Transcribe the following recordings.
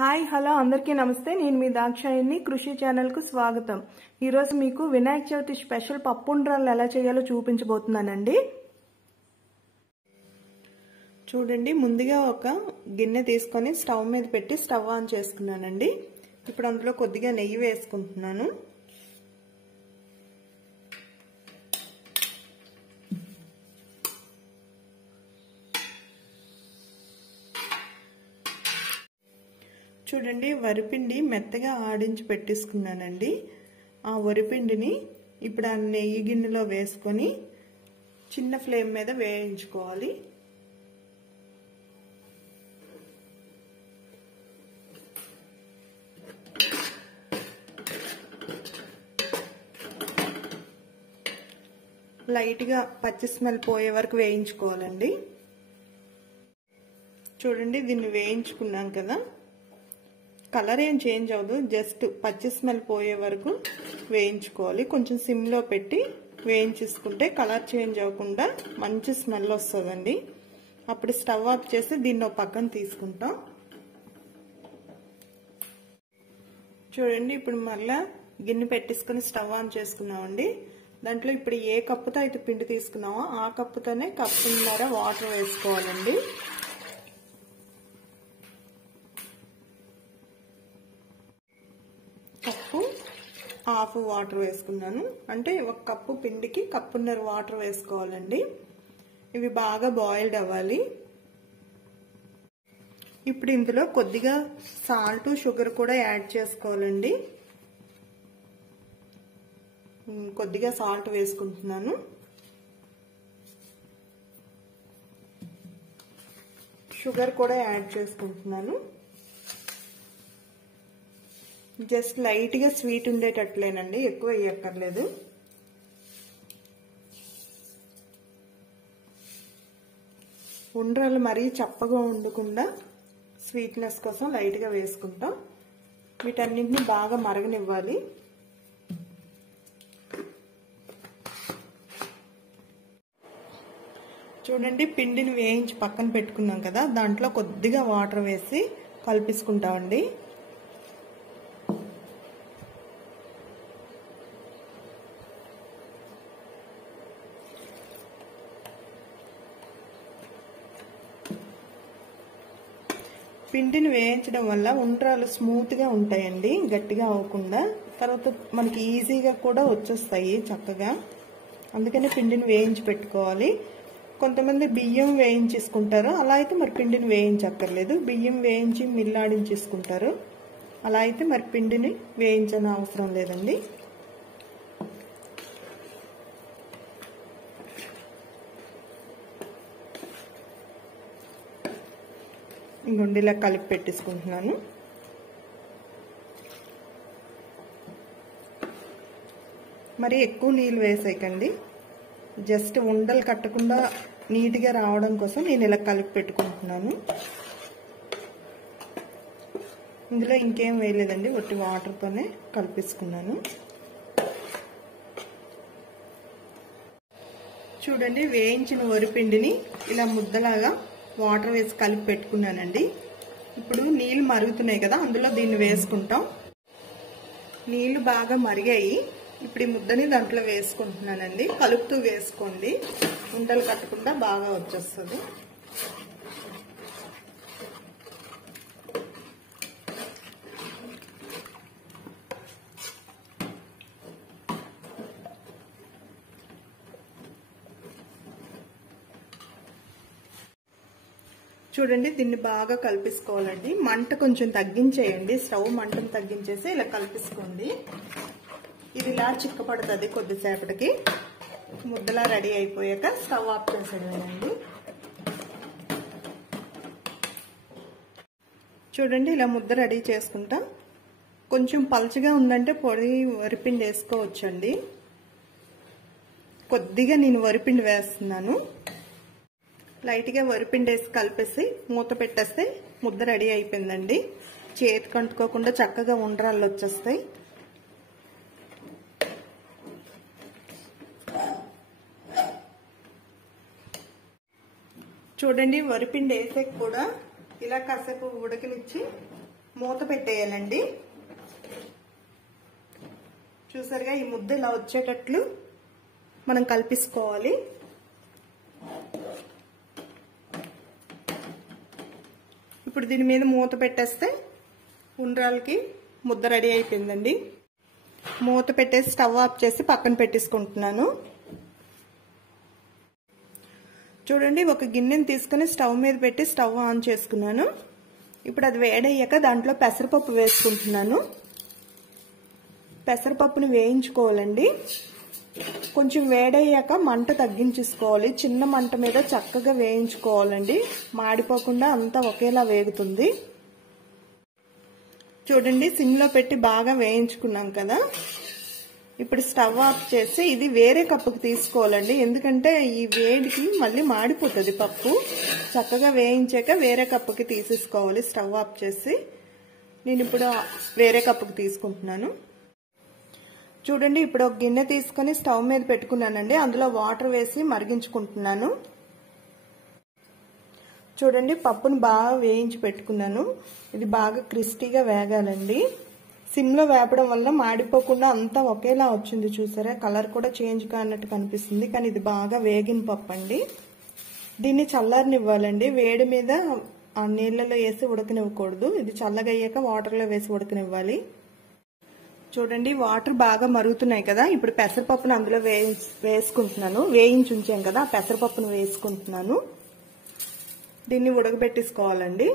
Hi hello అందరికీ నమస్తే. నేను మీ దాక్షాయిని. కృషి ఛానల్ కు స్వాగతం. ఈ రోజు మీకు వినాయక చవితి స్పెషల్ పప్పుండ్రాలు ఎలా చేయాలో చూపించబోతున్నానండి. చూడండి, ముందుగా ఒక గిన్నె తీసుకొని స్టవ్ మీద పెట్టి స్టవ్ ఆన్ చేసుకున్నానండి. ఇప్పుడు అందులో కొద్దిగా నెయ్యి వేసుకుంటున్నాను. చూడండి, వరిపిండి మెత్తగా ఆడించి పెట్టేసుకున్నానండి. ఆ వరిపిండిని ఇప్పుడు ఆ నెయ్యి గిన్నెలో వేసుకొని చిన్న ఫ్లేమ్ మీద వేయించుకోవాలి. లైట్గా పచ్చి స్మెల్ పోయే వరకు వేయించుకోవాలండి. చూడండి, దీన్ని వేయించుకున్నాం కదా, కలర్ ఏం చేంజ్ అవ్వదు, జస్ట్ పచ్చి స్మెల్ పోయే వరకు వేయించుకోవాలి. కొంచెం సిమ్లో పెట్టి వేయించేసుకుంటే కలర్ చేంజ్ అవ్వకుండా మంచి స్మెల్ వస్తుందండి. అప్పుడు స్టవ్ ఆఫ్ చేసి దీన్ని ఒక పక్కన తీసుకుంటాం. చూడండి, ఇప్పుడు మళ్ళా గిన్నె పెట్టేసుకుని స్టవ్ ఆన్ చేసుకున్నామండి. దాంట్లో ఇప్పుడు ఏ కప్పుతో అయితే పిండి తీసుకున్నామో ఆ కప్పుతోనే కప్పున్నర వాటర్ వేసుకోవాలండి. కప్పు హాఫ్ వాటర్ వేసుకున్నాను, అంటే ఒక కప్పు పిండికి కప్పున్నర వాటర్ వేసుకోవాలండి. ఇవి బాగా బాయిల్డ్ అవ్వాలి. ఇప్పుడు ఇందులో కొద్దిగా సాల్ట్ షుగర్ కూడా యాడ్ చేసుకోవాలండి. కొద్దిగా సాల్ట్ వేసుకుంటున్నాను. షుగర్ కూడా యాడ్ చేసుకుంటున్నాను. జస్ట్ లైట్ గా స్వీట్ ఉండేటట్లేనండి, ఎక్కువ వేయక్కర్లేదు. ఉండ్రాలు మరీ చప్పగా ఉండకుండా స్వీట్నెస్ కోసం లైట్ గా వేసుకుంటాం. వీటన్నింటినీ బాగా మరగనివ్వాలి. చూడండి, పిండిని వేయించి పక్కన పెట్టుకున్నాం కదా, దాంట్లో కొద్దిగా వాటర్ వేసి కలిపేసుకుంటామండి. పిండిని వేయించడం వల్ల ఉండ్రాలు స్మూత్ గా ఉంటాయండి, గట్టిగా అవ్వకుండా. తర్వాత మనకి ఈజీగా కూడా వచ్చేస్తాయి చక్కగా. అందుకని పిండిని వేయించి పెట్టుకోవాలి. కొంతమంది బియ్యం వేయించేసుకుంటారు, అలా అయితే మరి పిండిని వేయించక్కర్లేదు. బియ్యం వేయించి మిల్లాడించేసుకుంటారు, అలా అయితే మరి పిండిని వేయించని అవసరం లేదండి. ఇంకొండి, ఇలా కలిపి పెట్టేసుకుంటున్నాను. మరి ఎక్కువ నీళ్ళు వేసేయకండి, జస్ట్ ఉండలు కట్టకుండా నీట్గా రావడం కోసం నేను ఇలా కలిపి పెట్టుకుంటున్నాను. ఇందులో ఇంకేం వేయలేదండి, ఒట్టి వాటర్తోనే కలిపేసుకున్నాను. చూడండి, వేయించిన వరిపిండిని ఇలా ముద్దలాగా వాటర్ వేసి కలిపి పెట్టుకున్నానండి. ఇప్పుడు నీళ్లు మరుగుతున్నాయి కదా, అందులో దీన్ని వేసుకుంటాం. నీళ్లు బాగా మరిగాయి. ఇప్పుడు ఈ ముద్దని దాంట్లో వేసుకుంటున్నానండి. కలుపుతూ వేసుకోండి, ఉండలు కట్టకుండా బాగా వచ్చేస్తుంది. చూడండి, దీన్ని బాగా కలిపేసుకోవాలండి. మంట కొంచెం తగ్గించేయండి, స్టవ్ మంటను తగ్గించేసి ఇలా కలిపేసుకోండి. ఇది ఇలా చిక్కపడుతుంది. కొద్దిసేపటికి ముద్దలా రెడీ అయిపోయాక స్టవ్ ఆఫ్ చేసేయండి. చూడండి, ఇలా ముద్ద రెడీ చేసుకుంటా. కొంచెం పలుచగా ఉందంటే పొడి వరిపిండి వేసుకోవచ్చండి. కొద్దిగా నేను వరిపిండి వేస్తున్నాను. లైట్గా వరిపిండి వేసి కలిపేసి మూత పెట్టేస్తే ముద్ద రెడీ అయిపోయిందండి. చేతికి అంటుకోకుండా చక్కగా ఉండ్రాళ్ళు వచ్చేస్తాయి. చూడండి, వరిపిండి వేసాక కూడా ఇలా కాసేపు ఉడకనిచ్చి మూత పెట్టేయాలండి. చూసారుగా ఈ ముద్ద ఇలా వచ్చేటట్లు మనం కలిపేసుకోవాలి. ఇప్పుడు దీని మీద మూత పెట్టేస్తే ఉండ్రాలకి ముద్ద రెడీ అయిపోయిందండి. మూత పెట్టేసి స్టవ్ ఆఫ్ చేసి పక్కన పెట్టేసుకుంటున్నాను. చూడండి, ఒక గిన్నెని తీసుకుని స్టవ్ మీద పెట్టి స్టవ్ ఆన్ చేసుకున్నాను. ఇప్పుడు అది వేడయ్యాక దాంట్లో పెసరపప్పు వేసుకుంటున్నాను. పెసరపప్పుని వేయించుకోవాలండి. కొంచెం వేడయ్యాక మంట తగ్గించేసుకోవాలి. చిన్న మంట మీద చక్కగా వేయించుకోవాలండి. మాడిపోకుండా అంతా ఒకేలా వేగుతుంది. చూడండి, సిమ్లో పెట్టి బాగా వేయించుకున్నాం కదా. ఇప్పుడు స్టవ్ ఆఫ్ చేసి ఇది వేరే కప్పుకి తీసుకోవాలండి. ఎందుకంటే ఈ వేడికి మళ్ళీ మాడిపోతుంది పప్పు. చక్కగా వేయించాక వేరే కప్పుకి తీసేసుకోవాలి. స్టవ్ ఆఫ్ చేసి నేను ఇప్పుడు వేరే కప్పుకి తీసుకుంటున్నాను. చూడండి, ఇప్పుడు ఒక గిన్నె తీసుకుని స్టవ్ మీద పెట్టుకున్నానండి. అందులో వాటర్ వేసి మరిగించుకుంటున్నాను. చూడండి, పప్పును బాగా వేయించి పెట్టుకున్నాను. ఇది బాగా క్రిస్పీగా వేగాలండి. సిమ్లో వేపడం వల్ల మాడిపోకుండా అంతా ఒకేలా వచ్చింది. చూసారా, కలర్ కూడా చేంజ్ కానట్టు కనిపిస్తుంది. కానీ ఇది బాగా వేగిన పప్పు అండి. దీన్ని చల్లారనివ్వాలండి. వేడి మీద ఆ నీళ్ళలో వేసి ఉడకనివ్వకూడదు. ఇది చల్లగా అయ్యాక వాటర్లో వేసి ఉడకనివ్వాలి. చూడండి, వాటర్ బాగా మరుగుతున్నాయి కదా. ఇప్పుడు పెసరపప్పును అందులో వేసుకుంటున్నాను. వేయించి ఉంచాం కదా, ఆ పెసరపప్పును వేసుకుంటున్నాను. దీన్ని ఉడకబెట్టేసుకోవాలండి.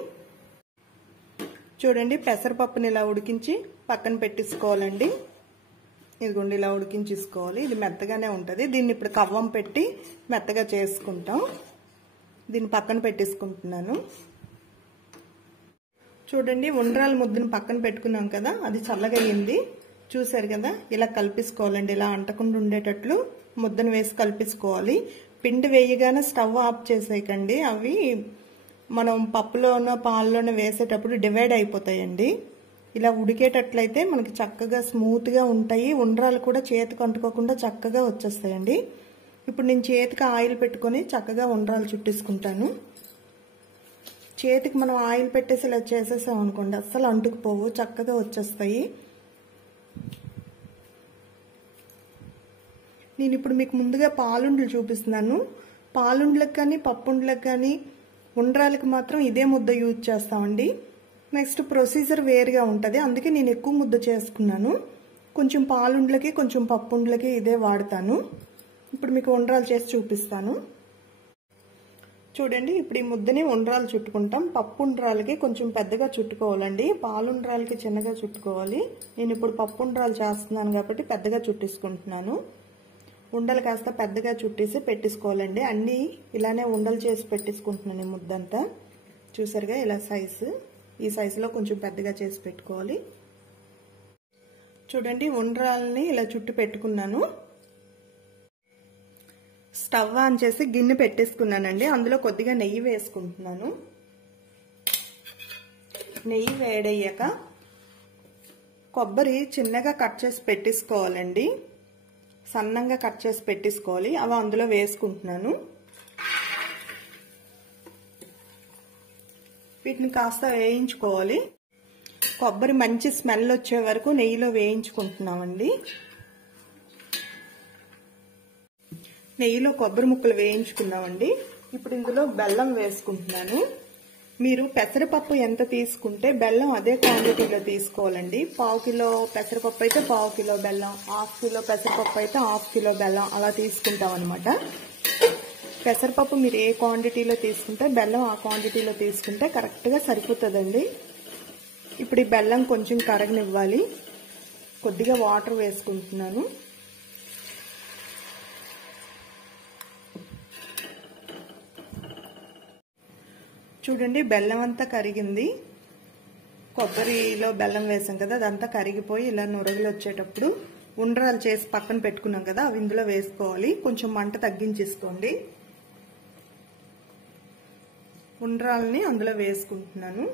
చూడండి, పెసరపప్పుని ఇలా ఉడికించి పక్కన పెట్టేసుకోవాలండి. ఇదిగోండి, ఇలా ఉడికించేసుకోవాలి. ఇది మెత్తగానే ఉంటుంది. దీన్ని ఇప్పుడు కవ్వం పెట్టి మెత్తగా చేసుకుంటాం. దీన్ని పక్కన పెట్టేసుకుంటున్నాను. చూడండి, ఉండ్రాల ముద్దను పక్కన పెట్టుకున్నాం కదా, అది చల్లగా అయ్యింది. చూసారు కదా, ఇలా కలిపేసుకోవాలండి. ఇలా అంటకుండా ఉండేటట్లు ముద్దను వేసి కలిపేసుకోవాలి. పిండి వేయగానే స్టవ్ ఆఫ్ చేసేయకండి. అవి మనం పప్పులోనో పాలలోనో వేసేటప్పుడు డివైడ్ అయిపోతాయండి. ఇలా ఉడికేటట్లయితే మనకి చక్కగా స్మూత్గా ఉంటాయి. ఉండ్రాలు కూడా చేతికి అంటుకోకుండా చక్కగా వచ్చేస్తాయండి. ఇప్పుడు నేను చేతికి ఆయిల్ పెట్టుకొని చక్కగా ఉండ్రాలు చుట్టేసుకుంటాను. చేతికి మనం ఆయిల్ పెట్టేసి ఇలా చేసేసాం అనుకోండి, అస్సలు అంటుకుపోవు, చక్కగా వచ్చేస్తాయి. నేను ఇప్పుడు మీకు ముందుగా పాలుండ్లు చూపిస్తున్నాను. పాలుండ్లకు కానీ పప్పుండ్లకు కానీ ఉండ్రాలకు మాత్రం ఇదే ముద్ద యూజ్ చేస్తామండి. నెక్స్ట్ ప్రొసీజర్ వేరుగా ఉంటుంది. అందుకే నేను ఎక్కువ ముద్ద చేసుకున్నాను. కొంచెం పాలుండ్లకి కొంచెం పప్పుండ్లకి ఇదే వాడతాను. ఇప్పుడు మీకు ఉండ్రాలు చేసి చూపిస్తాను. చూడండి, ఇప్పుడు ఈ ముద్దని ఉండ్రాలు చుట్టుకుంటాం. పప్పు ఉండ్రాలకి కొంచెం పెద్దగా చుట్టుకోవాలండి. పాలుండ్రాలకి చిన్నగా చుట్టుకోవాలి. నేను ఇప్పుడు పప్పు ఉండ్రాలు చేస్తున్నాను కాబట్టి పెద్దగా చుట్టేసుకుంటున్నాను. ఉండలు కాస్త పెద్దగా చుట్టేసి పెట్టేసుకోవాలండి. అన్నీ ఇలానే ఉండలు చేసి పెట్టేసుకుంటున్నాను. ఈ ముద్దంతా చూసారుగా, ఇలా సైజు, ఈ సైజులో కొంచెం పెద్దగా చేసి పెట్టుకోవాలి. చూడండి, ఉండ్రాలని ఇలా చుట్టు పెట్టుకున్నాను. స్టవ్ ఆన్ చేసి గిన్నె పెట్టేసుకున్నానండి. అందులో కొద్దిగా నెయ్యి వేసుకుంటున్నాను. నెయ్యి వేడయ్యాక కొబ్బరి చిన్నగా కట్ చేసి పెట్టేసుకోవాలండి. సన్నంగా కట్ చేసి పెట్టేసుకోవాలి. అవి అందులో వేసుకుంటున్నాను. వీటిని కాస్త వేయించుకోవాలి. కొబ్బరి మంచి స్మెల్ వచ్చే వరకు నెయ్యిలో వేయించుకుంటున్నామండి. నెయ్యిలో కొబ్బరి ముక్కలు వేయించుకున్నామండి. ఇప్పుడు ఇందులో బెల్లం వేసుకుంటున్నాను. మీరు పెసరపప్పు ఎంత తీసుకుంటే బెల్లం అదే క్వాంటిటీలో తీసుకోవాలండి. 1/2 కిలో పెసరపప్పు అయితే 1/2 కిలో బెల్లం, 1/2 కిలో పెసరపప్పు అయితే 1/2 కిలో బెల్లం అలా తీసుకుంటాం అనమాట. పెసరపప్పు మీరు ఏ క్వాంటిటీలో తీసుకుంటే బెల్లం ఆ క్వాంటిటీలో తీసుకుంటే కరెక్ట్గా సరిపోతుందండి. ఇప్పుడు ఈ బెల్లం కొంచెం కరగనివ్వాలి. కొద్దిగా వాటర్ వేసుకుంటున్నాను. చూడండి, బెల్లం అంతా కరిగింది. కొబ్బరిలో బెల్లం వేసాం కదా, అదంతా కరిగిపోయి ఇలా నురగలు వచ్చేటప్పుడు ఉండ్రాలు చేసి పక్కన పెట్టుకున్నాం కదా, అవి ఇందులో వేసుకోవాలి. కొంచెం మంట తగ్గించేసుకోండి. ఉండ్రాలని అందులో వేసుకుంటున్నాను.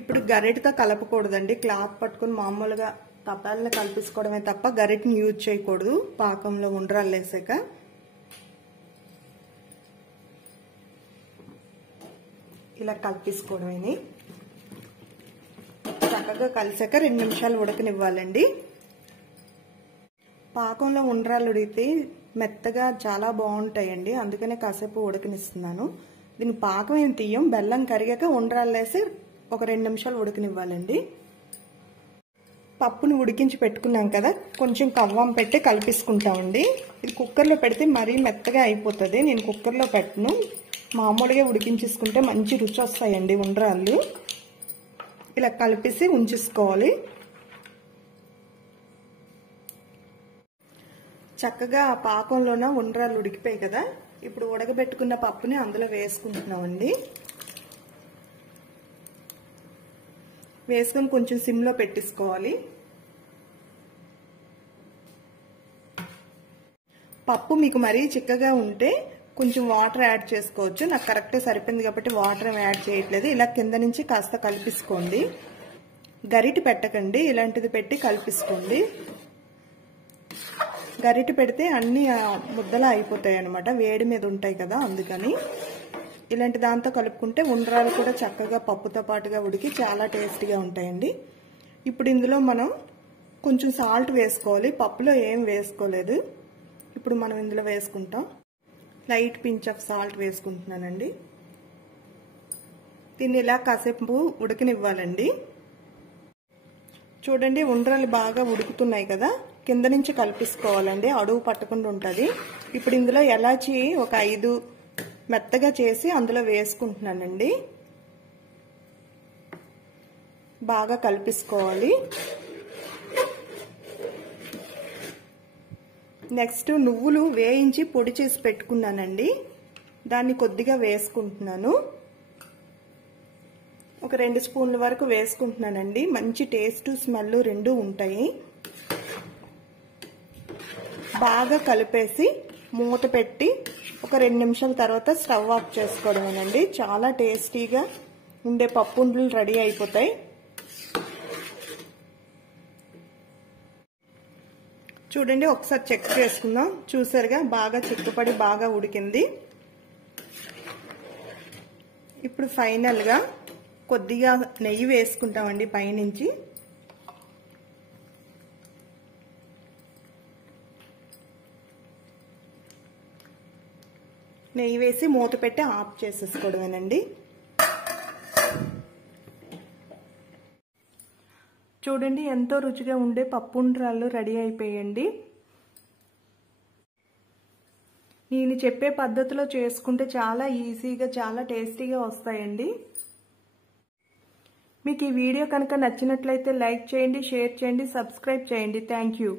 ఇప్పుడు గరిటతో కలపకూడదండి. క్లాత్ పట్టుకుని మామూలుగా తపాలను కలిపేసుకోవడమే తప్ప గరిటని యూజ్ చేయకూడదు పాకంలో ఉండ్రాలు వేసాక. ఇలా కలిపేసుకోవడమేని. చక్కగా కలిసాక 2 నిమిషాలు ఉడకనివ్వాలండి. పాకంలో ఉండ్రాలు ఉడికితే మెత్తగా చాలా బాగుంటాయండి, అందుకనే కాసేపు ఉడకనిస్తున్నాను. దీని పాకం ఏం తీయం, బెల్లం కరిగాక ఉండ్రాలు వేసి ఒక 2 నిమిషాలు ఉడకనివ్వాలండి. పప్పును ఉడికించి పెట్టుకున్నాం కదా, కొంచెం కవ్వం పెట్టి కలిపేసుకుంటామండి. ఇది కుక్కర్లో పెడితే మరీ మెత్తగా అయిపోతుంది. నేను కుక్కర్లో పెట్టను, మామూలుగా ఉడికించేసుకుంటే మంచి రుచి వస్తాయండి ఉండ్రాళ్ళు. ఇలా కలిపేసి ఉంచేసుకోవాలి. చక్కగా ఆ పాకంలోన ఉండ్రాళ్ళు ఉడికిపోయాయి కదా, ఇప్పుడు ఉడకబెట్టుకున్న పప్పుని అందులో వేసుకుంటున్నామండి. వేసుకొని కొంచెం సిమ్లో పెట్టేసుకోవాలి. పప్పు మీకు మరీ చిక్కగా ఉంటే కొంచెం వాటర్ యాడ్ చేసుకోవచ్చు. నాకు కరెక్ట్గా సరిపోయింది కాబట్టి వాటర్ ఏమి యాడ్ చేయట్లేదు. ఇలా కింద నుంచి కాస్త కలిపేసుకోండి, గరిటె పెట్టకండి, ఇలాంటిది పెట్టి కలిపేసుకోండి. గరిటె పెడితే అన్ని ముద్దలా అయిపోతాయి అన్నమాట, వేడి మీద ఉంటాయి కదా, అందుకని ఇలాంటి దాంతో కలుపుకుంటే ఉండ్రాలు కూడా చక్కగా పప్పుతో పాటుగా ఉడికి చాలా టేస్టీగా ఉంటాయండి. ఇప్పుడు ఇందులో మనం కొంచెం సాల్ట్ వేసుకోవాలి. పప్పులో ఏం వేసుకోలేదు, ఇప్పుడు మనం ఇందులో వేసుకుంటాం. లైట్ పించ్ ఆఫ్ సాల్ట్ వేసుకుంటున్నానండి. దీన్ని ఇలా కాసేపు ఉడకనివ్వాలండి. చూడండి ఉండ్రాలు బాగా ఉడుకుతున్నాయి కదా, కింద నుంచి కలిపేసుకోవాలండి, అడుగు పట్టకుండా ఉంటుంది. ఇప్పుడు ఇందులో ఎలాచి ఒక 5 మెత్తగా చేసి అందులో వేసుకుంటున్నానండి. బాగా కలిపేసుకోవాలి. నెక్స్ట్ నువ్వులు వేయించి పొడి చేసి పెట్టుకున్నానండి, దాన్ని కొద్దిగా వేసుకుంటున్నాను. ఒక 2 స్పూన్ల వరకు వేసుకుంటున్నానండి. మంచి టేస్ట్ స్మెల్ రెండు ఉంటాయి. బాగా కలిపేసి మూత పెట్టి ఒక 2 నిమిషాల తర్వాత స్టవ్ ఆఫ్ చేసుకోవడమేనండి. చాలా టేస్టీగా ఉండే పప్పు ఉండ్రాళ్ళు రెడీ అయిపోతాయి. చూడండి ఒకసారి చెక్ చేసుకుందాం. చూసారుగా బాగా చిక్కుపడి బాగా ఉడికింది. ఇప్పుడు ఫైనల్గా కొద్దిగా నెయ్యి వేసుకుంటామండి పైనుంచి. నెయ్యి వేసి మూత పెట్టి ఆఫ్ చేసేసుకోవడమేనండి. చూడండి ఎంతో రుచిగా ఉండే పప్పు ఉండ్రాళ్ళు రెడీ అయిపోయాయండి. నేను చెప్పే పద్ధతిలో చేసుకుంటే చాలా ఈజీగా చాలా టేస్టీగా వస్తాయండి. మీకు ఈ వీడియో కనుక నచ్చినట్లయితే లైక్ చేయండి, షేర్ చేయండి, సబ్స్క్రైబ్ చేయండి. Thank you.